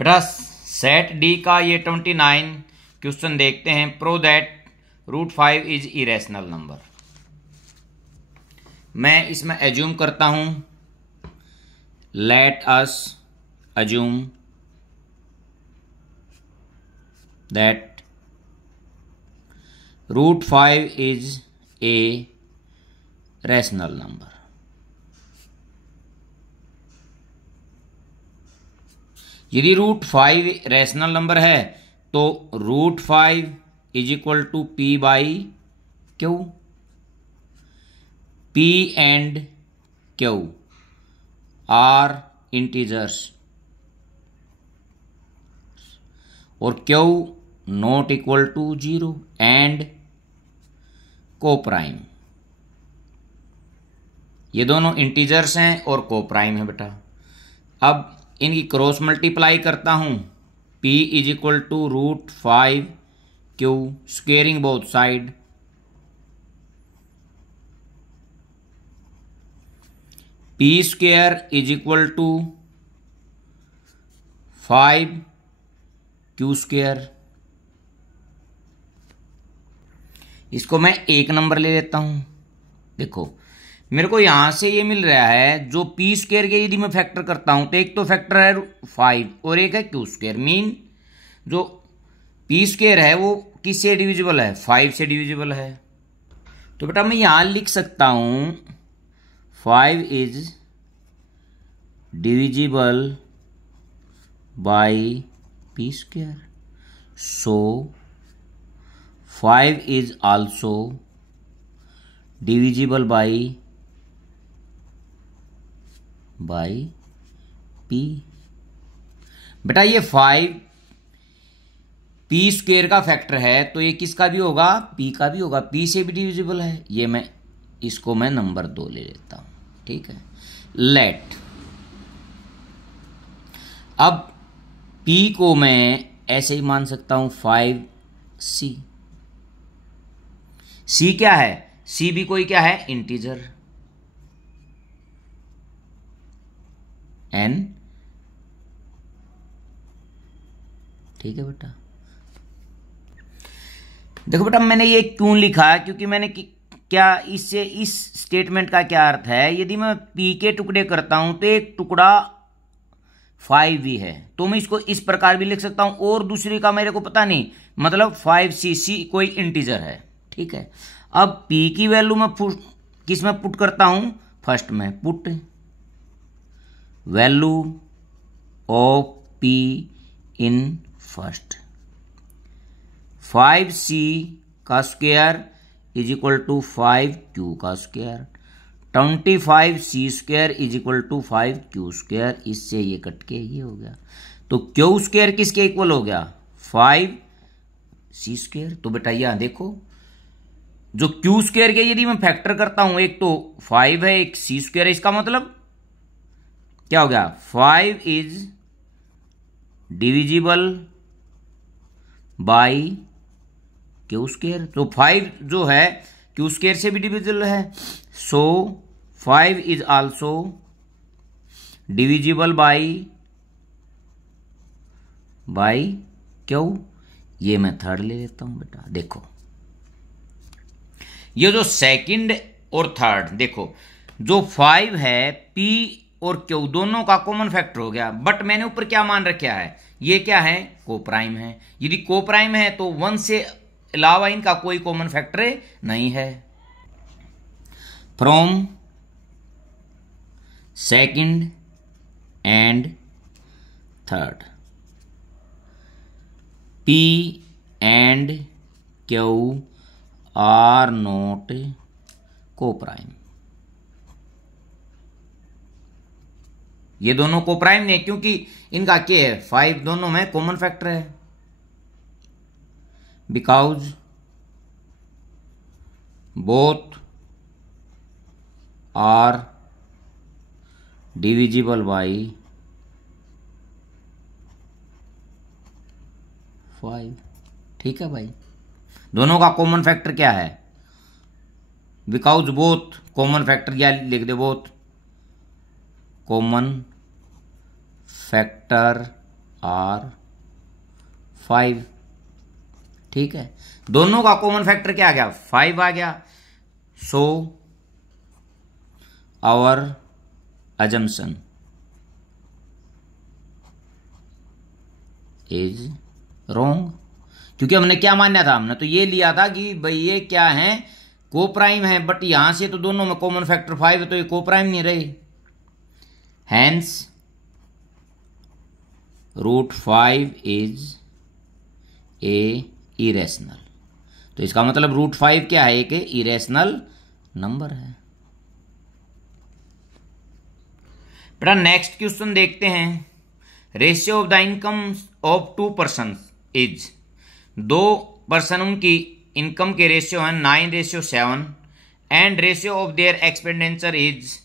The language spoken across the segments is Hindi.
बेटा सेट डी का ये 29 क्वेश्चन देखते हैं। Prove that √5 is irrational number. मैं इसमें एज्यूम करता हूं, let us assume that √5 is a rational number. यदि √5 रैशनल नंबर है तो √5 is equal to P by Q। P and Q are integers और Q not equal to 0 and coprime. ये दोनों इंटीजर्स हैं और कोप्राइम है बेटा। अब इनकी क्रॉस मल्टीप्लाई करता हूं, P is equal to √5 Q squaring both side. P square is equal to 5 Q square. इसको मैं एक नंबर ले लेता हूं। देखो मेरे को यहां से ये मिल रहा है, जो P स्क्वेयर के यदि मैं फैक्टर करता हूं तो एक तो फैक्टर है 5 और एक है Q स्क्वेयर। मीन जो P स्क्वेयर है वो किससे डिविजिबल है? 5 से डिविजिबल है। तो बेटा मैं यहां लिख सकता हूं 5 is divisible by P square, so 5 is also divisible by P। बेटा ये 5 P स्क्वेयर का फैक्टर है तो ये किसका भी होगा? P का भी होगा। P से भी डिविजिबल है। ये इसको मैं नंबर 2 ले लेता हूं। ठीक है, लेट। अब P को मैं ऐसे ही मान सकता हूं 5C। C क्या है? C भी कोई क्या है? इंटीजर। N। ठीक है बेटा। देखो बेटा मैंने ये क्यों लिखा, क्योंकि मैंने क्या इससे इस स्टेटमेंट का क्या अर्थ है, यदि मैं P के टुकड़े करता हूं तो एक टुकड़ा 5V है तो मैं इसको इस प्रकार भी लिख सकता हूं, और दूसरे का मेरे को पता नहीं, मतलब 5C कोई इंटीजर है। ठीक है, अब P की वैल्यू मैं किस में पुट करता हूं? फर्स्ट में put value of P in first. 5C का square is equal to 5Q का square. 25C square is equal to 5Q square. इससे ये कट के ये हो गया, तो Q स्क्वायर किसके इक्वल हो गया? 5C square. तो बेटा यहां देखो, जो Q स्क्वायर के यदि मैं फैक्टर करता हूं, एक तो 5 है एक C स्क्वायर है, इसका मतलब क्या हो गया? 5 is divisible by Q square. तो 5 जो है Q स्क्वायर से भी डिविजिबल है, सो 5 is also divisible by Q। ये मैं थर्ड ले लेता हूं बेटा। देखो ये जो सेकंड और थर्ड, देखो जो 5 है P और Q दोनों का कॉमन फैक्टर हो गया, बट मैंने ऊपर क्या मान रखा है? ये क्या है? कोप्राइम है। यदि कोप्राइम है तो 1 से अलावा इनका कोई कॉमन फैक्टर नहीं है। From second and third P and Q are not coprime. ये दोनों कोप्राइम नहीं है क्योंकि इनका क्या है? 5 दोनों में कॉमन फैक्टर है। Because both are divisible by 5। ठीक है भाई, दोनों का कॉमन फैक्टर क्या है? बिकॉज बोथ कॉमन फैक्टर, या लिख they both common factor R5। ठीक है, दोनों का कॉमन फैक्टर क्या आ गया? 5 आ गया। So our assumption is wrong, क्योंकि हमने क्या माना था? हमने तो ये लिया था कि भाई ये क्या है, को प्राइम है, बट यहां से तो दोनों में कॉमन फैक्टर 5 है, तो ये को प्राइम नहीं रहे। Hence √5 is a irrational. तो इसका मतलब √5 क्या है? एक इरेशनल नंबर है। बेटा नेक्स्ट क्वेश्चन देखते हैं। Ratio of the income of 2 person is, 2 person की इनकम के रेशियो है 9:7 and ratio of their expenditure is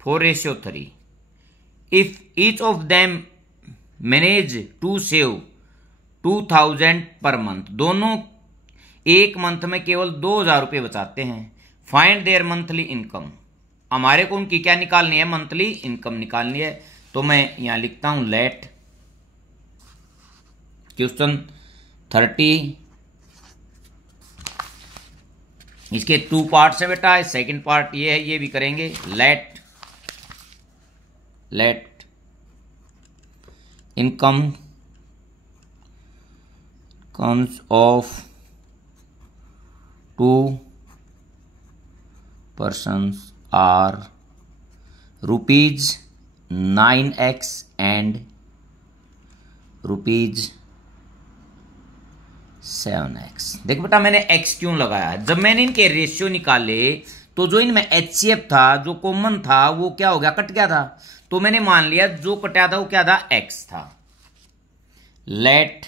4:3। If each of them manage to save 2000 per month, दोनों एक मंथ में केवल 2000 रुपये बचाते हैं। फाइंड देयर मंथली इनकम, हमारे को उनकी क्या निकालनी है? मंथली इनकम निकालनी है। तो मैं यहां लिखता हूं लेट क्वेश्चन 30, इसके 2 पार्ट है बेटा। सेकंड पार्ट ये है, ये भी करेंगे। Let income comes of 2 persons are rupees 9x and rupees 7x। देखो बेटा मैंने x क्यों लगाया? जब मैंने इनके रेशियो निकाले तो जो इनमें HCF था, जो कॉमन था, वो क्या हो गया? कट गया था। तो मैंने मान लिया जो कटा था वो क्या था? x था। Let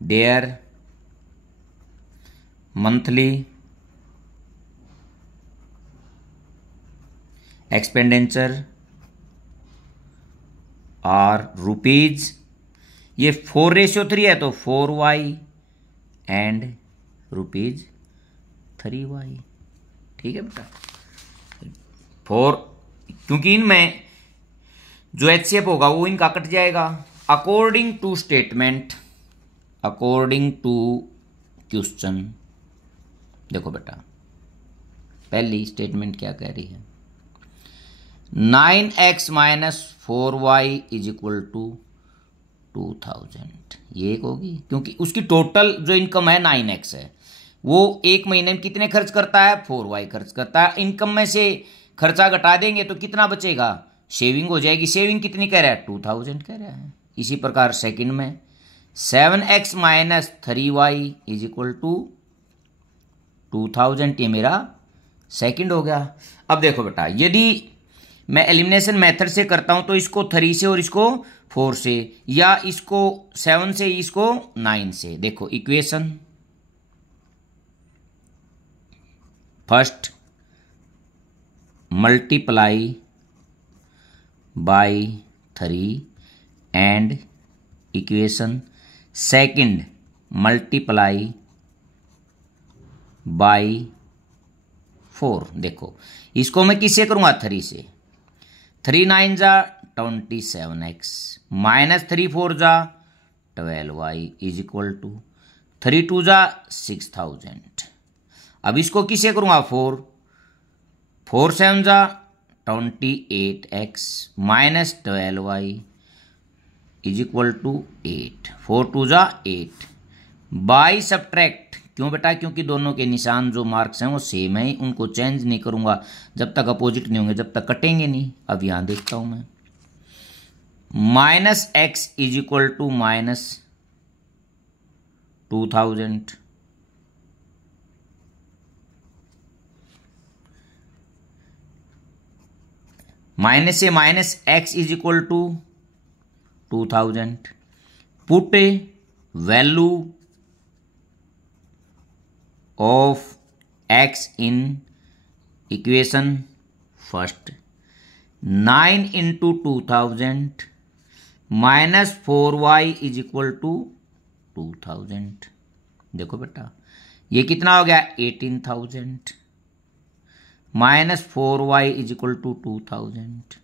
their monthly expenditure are rupees, ये 4:3 है तो 4y एंड rupees 3y। ठीक है बेटा, 4, क्योंकि इनमें जो HCF होगा वो इनका कट जाएगा। According to statement, according to question, देखो बेटा पहली स्टेटमेंट क्या कह रही है? 9x - 4y = 2000। ये एक होगी, क्योंकि उसकी टोटल जो इनकम है 9x है, वो एक महीने में कितने खर्च करता है? 4y खर्च करता है। इनकम में से खर्चा घटा देंगे तो कितना बचेगा? सेविंग हो जाएगी। सेविंग कितनी कह रहा है? 2000 कह रहा है। इसी प्रकार सेकंड में 7x - 3y = 2000, ये मेरा सेकंड हो गया। अब देखो बेटा, यदि मैं एलिमिनेशन मेथड से करता हूं तो इसको 3 से और इसको 4 से, या इसको 7 से इसको 9 से। देखो equation first multiply by 3 and equation second multiply by 4। देखो इसको मैं किससे करूंगा? 3 से। 3 9 जा 27x -3 4 जा 12y = 3 2 जा 6000। अब इसको किससे करूंगा? 4 4 7 जा 28x -12y = 8 4 2 जा 8 बाई सब्ट्रैक्ट। क्यों बेटा? क्योंकि दोनों के निशान जो मार्क्स हैं वो सेम है, उनको चेंज नहीं करूंगा जब तक अपोजिट नहीं होंगे, जब तक कटेंगे नहीं। अब यहां देखता हूं मैं, -x = -2000 माइनस से -x = 2000। Put value of x in equation first. 9 × 2000 -4y = 2000। देखो बेटा ये कितना हो गया? 18000 -4y = 2000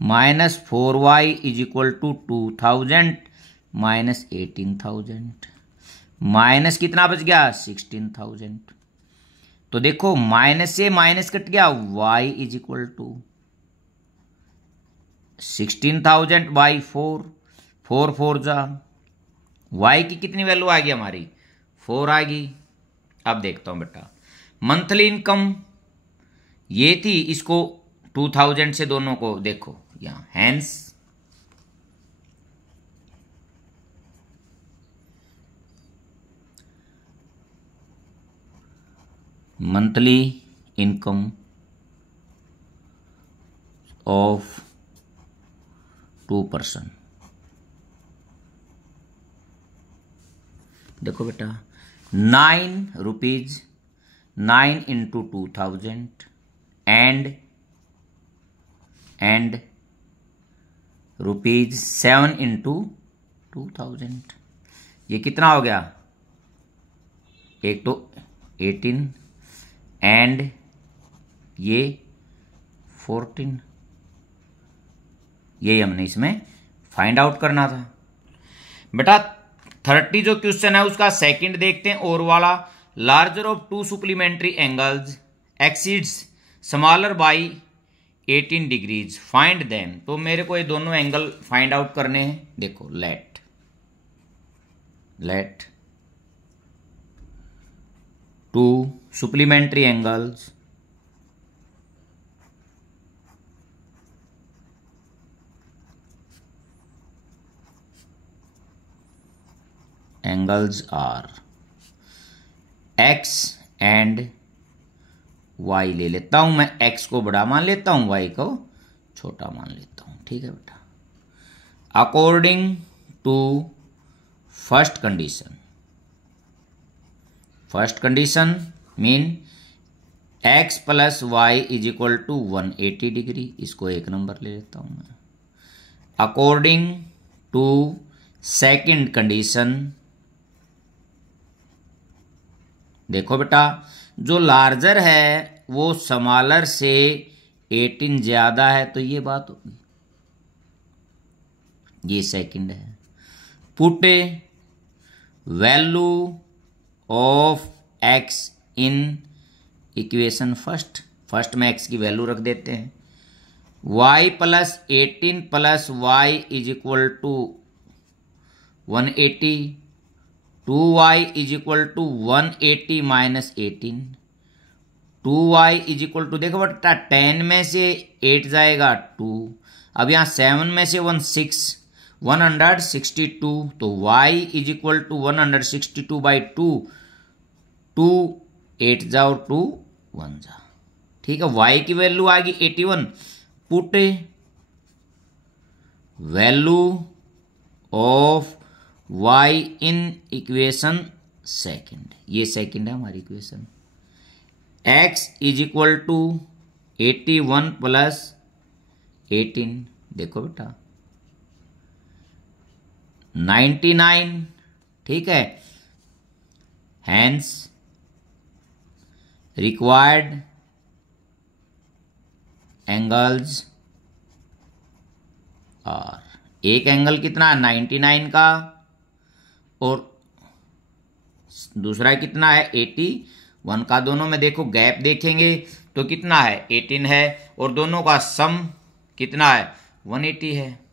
minus 4y is equal to 2000 minus 18,000, minus कितना बच गया 16,000। तो देखो माइनस से माइनस कट गया, y is equal to 16,000 by 4, 4 4 जा, y की कितनी वैल्यू आ गई हमारी 4 आ गई। अब देखता हूं बेटा मंथली इनकम ये थी, इसको 2000 से दोनों को देखो यहां, hence monthly income of 2 person. देखो बेटा 9 rupees 9 into 2000 and rupees 7 into 2000, ये कितना हो गया, एक तो 18 एंड ये 14, यही हमने इसमें फाइंड आउट करना था बेटा। 30 जो क्वेश्चन है उसका सेकंड देखते हैं, और वाला larger of 2 supplementary angles exceeds smaller by 18 degrees find them. तो मेरे को ये दोनों एंगल फाइंड आउट करने हैं। देखो let 2 supplementary angles are x and y ले लेता हूं मैं, x को बड़ा मान लेता हूं, y को छोटा मान लेता हूं, ठीक है बेटा। According to first condition mean x plus y is equal to 180 degree, इसको एक नंबर ले लेता हूं मैं। अकॉर्डिंग टू सेकंड कंडीशन, देखो बेटा जो लार्जर है वो स्मॉलर से 18 ज्यादा है, तो ये बात होगी, ये सेकंड है। Put value of x in equation first में x की वैल्यू रख देते हैं। y plus 18 plus y is equal to 180, 2y is equal to 180 minus 18, 2y is equal to, देखो बेटा 10 में से 8 जाएगा 2, अब यहाँ 7 में से 162, तो y is equal to 162 by 2, 2 8 जाओ 2 1 जा, ठीक है। y की वैल्यू आ गई 81। Put value of y in equation second, ये सेकंड है हमारी equation. x is equal to 81 plus 18, देखो बेटा 99, ठीक है। हैंस रिक्वायर्ड एंगल्स आर, एक एंगल कितना है 99 का और दूसरा कितना है 81 का, दोनों में देखो गैप देखेंगे तो कितना है 18 है, और दोनों का सम कितना है 180 है।